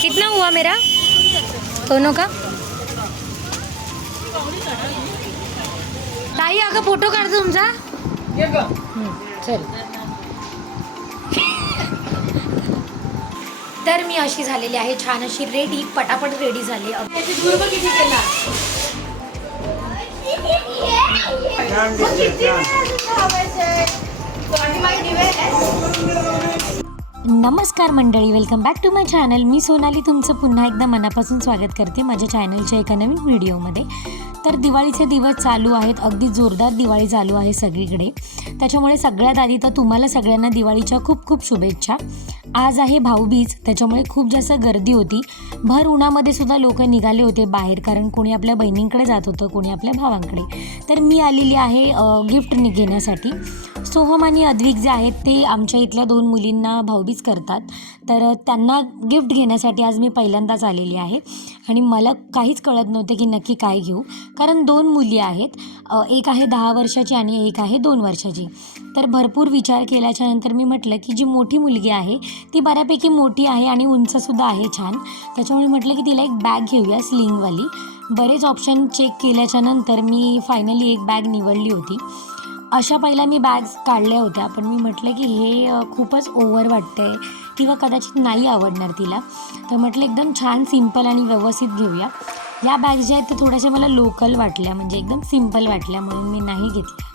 कितना हुआ मेरा? दोनों का? ताई अगं फोटो काढतो तुमचा हं, चल। तर मी अशी झालेली आहे छान अशी रेडी पटापट रेडी झाली. नमस्कार मंडळी welcome back to my channel मी सोनाली तुमचं पुन्हा एकदा मनापासून स्वागत करते माझ्या चॅनलच्या एका नवीन व्हिडिओमध्ये तर दिवाळीचे दिवस चालू आहेत अगदी जोरदार दिवाळी चालू आहे सगळीकडे. त्याच्यामुळे सगळ्यात आधी तर तुम्हाला सगळ्यांना दिवाळीच्या खूप खूप शुभेच्छा. आज आहे भाऊबीज त्याच्यामुळे खूप जास्त गर्दी होती. भर उन्हामध्ये सुद्धा लोक निघाले होते बाहेर कारण कोणी आपल्या बहिणींकडे जात होतं कोणी आपल्या भावांकडे. तर मी आलेली आहे गिफ्ट घेण्यासाठी. सोहम आणि अद्विक जे आहेत ते आमच्या इथल्या दोन मुलींना भाऊबीज करतात. तर त्यांना गिफ्ट घेण्यासाठी आज मी पहिल्यांदाच आलेली आहे. आणि मला काहीच कळत नव्हते की नक्की काय घेऊ. कारण दोन मुली आहेत. एक आहे दहा वर्षाची आणि एक आहे दोन वर्षाची. तर भरपूर विचार केल्याच्यानंतर मी म्हटलं की जी मोठी मुलगी आहे ती बऱ्यापैकी मोठी आहे आणि उंचसुद्धा आहे छान. त्याच्या त्याच्यामुळे म्हटलं की तिला एक बॅग घेऊया स्लिंगवाली बरेच ऑप्शन चेक केल्याच्यानंतर मी फायनली एक बॅग निवडली होती. अशा पहिल्या मी बॅग्स काढल्या होत्या पण मी म्हटलं की हे खूपच खूपच ओव्हर आहे किंवा कदाचित नाही आवडणार तिला. तर म्हटलं एकदम छान सिंपल आणि व्यवस्थित घेऊया. या बॅग ज्या आहेत त्या थोड्याशा मला लोकल वाटल्या म्हणजे एकदम सिंपल वाटल्या म्हणून मी नाही घेतल्या.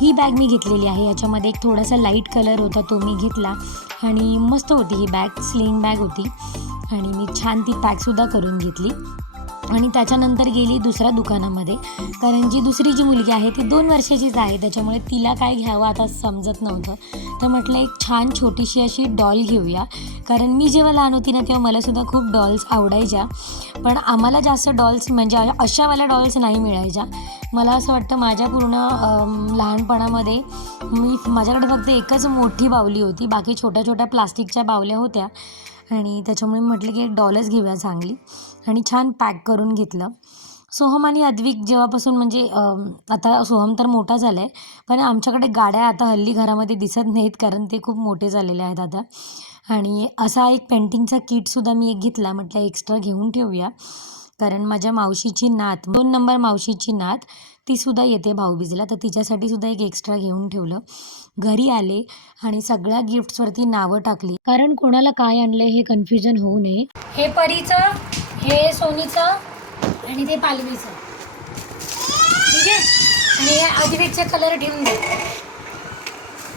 ही बॅग मी घेतलेली आहे याच्यामध्ये एक थोडासा लाइट कलर होता तो मी घेतला. आणि मस्त होती ही बॅग स्लिंग बॅग होती. आणि मी छान ती पॅकसुद्धा करून घेतली. आणि त्याच्यानंतर गेली दुसऱ्या दुकानामध्ये. कारण जी दुसरी जी मुलगी आहे ती दोन वर्षाचीच आहे. त्याच्यामुळे तिला काय घ्यावं आता समजत नव्हतं. तर म्हटलं एक छान छोटीशी अशी डॉल घेऊया. कारण मी जेव्हा लहान होती ना तेव्हा मलासुद्धा खूप डॉल्स आवडायच्या. पण आम्हाला जास्त डॉल्स म्हणजे अशावाल्या डॉल्स नाही मिळायच्या. मला असं वाटतं माझ्या पूर्ण लहानपणामध्ये मी माझ्याकडे फक्त एकच मोठी बावली होती. बाकी छोट्या छोट्या प्लास्टिकच्या बावल्या होत्या. आणि त्याच्यामुळे म्हटलं की एक डॉलच घेऊया चांगली. आणि छान पॅक करून घेतलं. सोहम आणि अद्विक जेव्हापासून म्हणजे आता सोहम तर मोठा झाला आहे पण आमच्याकडे गाड्या आता हल्ली घरामध्ये दिसत नाहीत कारण ते खूप मोठे झालेले आहेत आता. आणि असा एक पेंटिंगचा किटसुद्धा मी एक घेतला म्हटलं एक्स्ट्रा घेऊन ठेवूया. कारण माझ्या मावशीची नात दोन नंबर मावशीची नात तीसुद्धा येते भाऊबीजेला. तर तिच्यासाठी सुद्धा एक एक्स्ट्रा घेऊन ठेवलं. घरी आले आणि सगळ्या गिफ्ट्सवरती नावं टाकली. कारण कोणाला काय आणलं हे कन्फ्युजन होऊ नये. हे परीचं हे सोनीचं आणि ते पालवीचं. ठीक आहे? आणि हे अद्विकचे कलर ठेवून दे.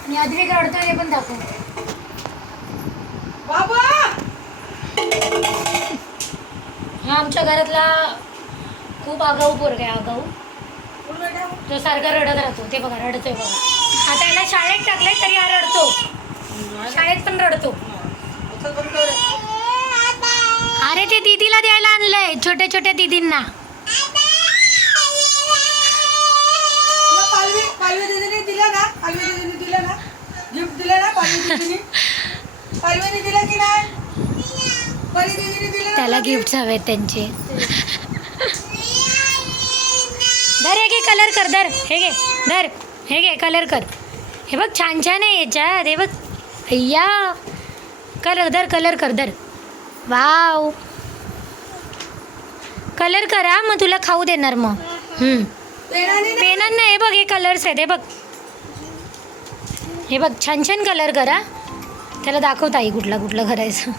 आणि अद्विक रडतोय हे पण दाखव. हा आमच्या घरातला खूप आगाऊ पोरगा आहे आगाऊ. तो सारखा रडत राहतो ते बघा रडतोय बघा. आता याला शाळेत टाकले तरी हा रडतो. शाळेत पण रडतो. अरे ते दीदीला द्यायला आणलंय छोट्या छोट्या दीदींना. तुला पालवी पालवी दिलं ना पालवी दिलं ना गिफ्ट दिलं ना पालवी दीदीने? पालवीने दिलं की नाही? त्याला गिफ्ट हवेत त्यांचे. धर हे घे कलर कर धर. हे घे धर. हे घे कलर कर. हे बघ छान छान आहे याच्यात. हे बघ. अय्या. कलर धर कलर कर धर. वाव. कलर करा मग तुला खाऊ देणार मग. हम्म. पेनाने ना? पेनांना नाही. हे बघ हे कलर्स आहेत. हे बघ. हे बघ छान छान कलर करा. त्याला दाखव ताई कुठला कुठला करायचं.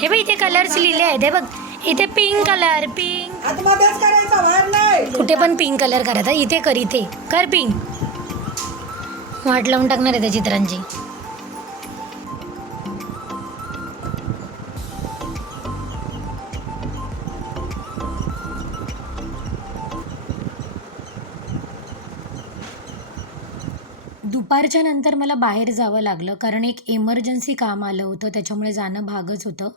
हे बघ इथे कलर्स लिहिले आहेत. हे बघ इथे पिंक कलर पिंक आतमध्येच करायचा बाहेर नाही. कुठे पण पिंक कलर करायचा इथे कर इथे. कर पिंक वाट लावून टाकणार आहे त्या चित्रांची. दुपारच्या नंतर मला बाहेर जावं लागलं कारण एक इमर्जन्सी काम आलं होतं त्याच्यामुळे जाणं भागच होतं.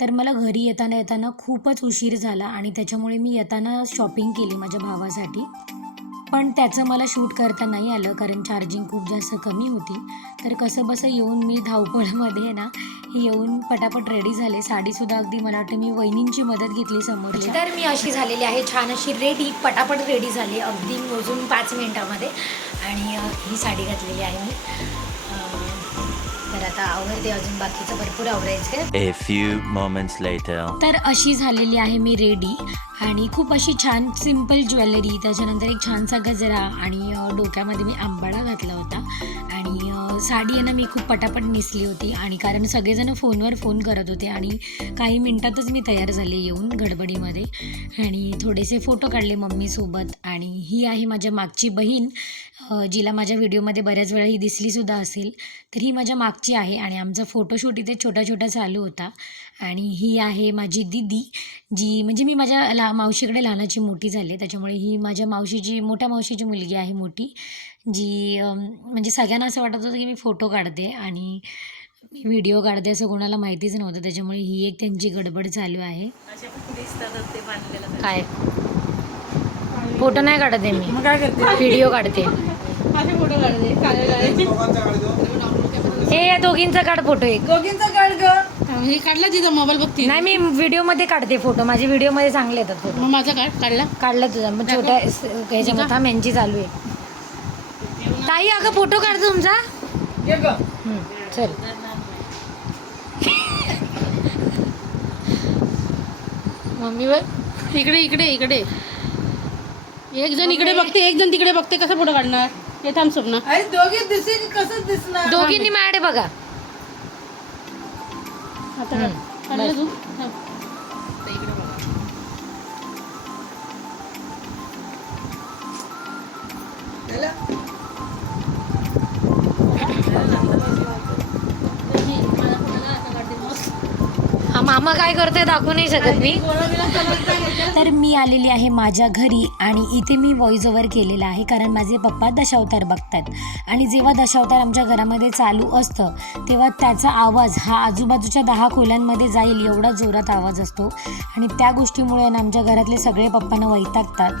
तर मला घरी येताना येताना खूपच उशीर झाला आणि त्याच्यामुळे मी येताना शॉपिंग केली माझ्या भावासाठी. पण त्याचं मला शूट करता नाही आलं कारण चार्जिंग खूप जास्त कमी होती. तर कसं बसं येऊन मी धावपळमध्ये ना येऊन पटापट रेडी झाले. साडीसुद्धा अगदी मला वाटतं मी वहिनींची मदत घेतली समोर तर मी अशी झालेली आहे छान अशी रेडी पटापट रेडी झाली. अगदी मोजून पाच मिनिटामध्ये. आणि ही साडी घातलेली आहे मी. तर आता आवडते अजून बाकीचं भरपूर आवडायचं A few moments later. तर अशी झालेली आहे मी रेडी. आणि खूप अशी छान सिंपल ज्वेलरी त्याच्यानंतर एक छानसा गजरा आणि अ, डोक्यामध्ये मी आंबाडा घातला होता. आणि अ, साडी आहे ना मी खूप पटापट नेसली होती. आणि कारण सगळेजण फोनवर फोन करत होते आणि काही मिनटातच मी तयार झाले येऊन गडबडीमध्ये. आणि थोडेसे फोटो काढले मम्मीसोबत. आणि ही आहे माझ्या मागची बहीण. अ, जिला माझ्या व्हिडिओमध्ये बऱ्याच वेळा ही दिसलीसुद्धा असेल. तर ही माझ्या मागची आहे आणि आमचा फोटोशूट इथे छोटा छोटा चालू होता. आणि ही आहे माझी दिदी जी म्हणजे मी माझ्या ला मावशीकडे लहानाची मोठी झाली त्याच्यामुळे ही माझ्या मावशीची मोठ्या मावशीची मुलगी आहे मोठी जी म्हणजे सगळ्यांना असं वाटत होतं की मी फोटो काढते आणि मी व्हिडिओ काढते असं कोणाला माहितीच नव्हतं. त्याच्यामुळे ही एक त्यांची गडबड चालू आहे. काय? फोटो नाही काढत आहे मी. मग काय करते? व्हिडिओ काढते. माझे फोटो काढते. हे या दोघींचा काढ फोटो एक. दोघींचा काढ ग. हे काढला तिथं मोबाईल बघते नाही मी व्हिडिओमध्ये काढते फोटो. माझे व्हिडिओमध्ये चांगले येतात फोटो. मग माझा काढ काढला? काढला तुझा. मग छोट्या ह्याच्यामध्ये थांब यांची चालू आहे. ताई अगं फोटो काढतो तुमचा. हं, चल. मम्मी वर इकडे इकडे इकडे. एक जण इकडे बघते एक जण तिकडे बघते कसा फोटो काढणार? हे थांब स्वप्न अरे दोघी दिसेल कसं दिसणार? दोघींनी माझ्याकडे बघा. आता हम्म, तू? थांब. मामा काय करते दाखवू नाही शकत मी. तर मी आलेली आहे माझ्या घरी आणि इथे मी व्हॉइस ओव्हर केलेला आहे कारण माझे पप्पा दशावतार बघतात. आणि जेव्हा दशावतार आमच्या घरामध्ये चालू असतं तेव्हा त्याचा आवाज हा आजूबाजूच्या दहा खोल्यांमध्ये जाईल एवढा जोरात आवाज असतो. आणि त्या गोष्टीमुळे ना आमच्या घरातले सगळे पप्पांना वैतागतात.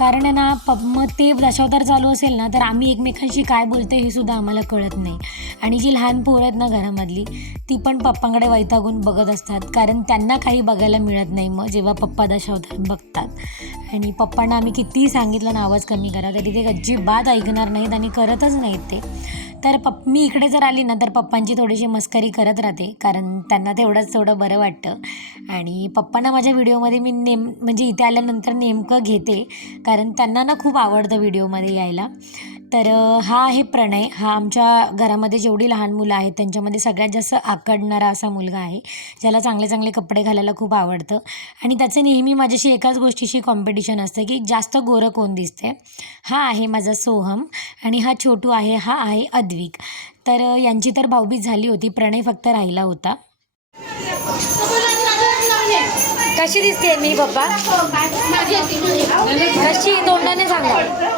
कारण ना पप मग ते दशावतार चालू असेल ना तर आम्ही एकमेकांशी काय बोलते हे सुद्धा आम्हाला कळत नाही. आणि जी लहान पोरं आहेत ना घरामधली ती पण पप्पांकडे वैतागून बघत असतात. कारण त्यांना काही बघायला मिळत नाही. मग जेव्हा पप्पा दशावतार बघतात. आणि पप्पांना आम्ही कितीही सांगितलं ना आवाज कमी करा तरी ते अजिबात ऐकणार नाहीत आणि करतच नाहीत ते. तर पप मी इकडे जर आली ना तर पप्पांची थोडीशी मस्करी करत राहते. कारण त्यांना तेवढंच थोडं बरं वाटतं. आणि पप्पांना माझ्या व्हिडिओमध्ये मी नेम म्हणजे इथे आल्यानंतर नेमकं घेते. कारण त्यांना ना खूप आवडतं व्हिडिओमध्ये यायला. तर हा आहे प्रणय. हा आमच्या घरामध्ये जेवढी लहान मुलं आहेत त्यांच्यामध्ये सगळ्यात जास्त आकडणारा असा मुलगा आहे ज्याला चांगले चांगले कपडे घालायला खूप आवडतं. आणि त्याचं नेहमी माझ्याशी एकाच गोष्टीशी कॉम्पिटिशन असतं की जास्त गोरं कोण दिसते हा आहे माझा सोहम आणि हा छोटू आहे हा आहे अद्विक. तर यांची तर भाऊबीज झाली होती प्रणय फक्त राहिला होता. कशी दिसते मी बाबा कशी? तोंडाने सांगा.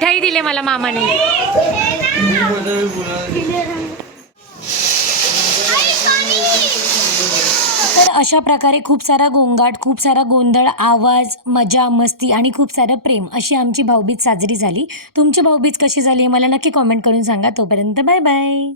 मिठाई दिले मला मामाने. तर अशा प्रकारे खूप सारा गोंगाट खूप सारा गोंधळ आवाज मजा मस्ती आणि खूप सारं प्रेम अशी आमची भाऊबीज साजरी झाली. तुमची भाऊबीज कशी झाली मला नक्की कॉमेंट करून सांगा. तोपर्यंत बाय बाय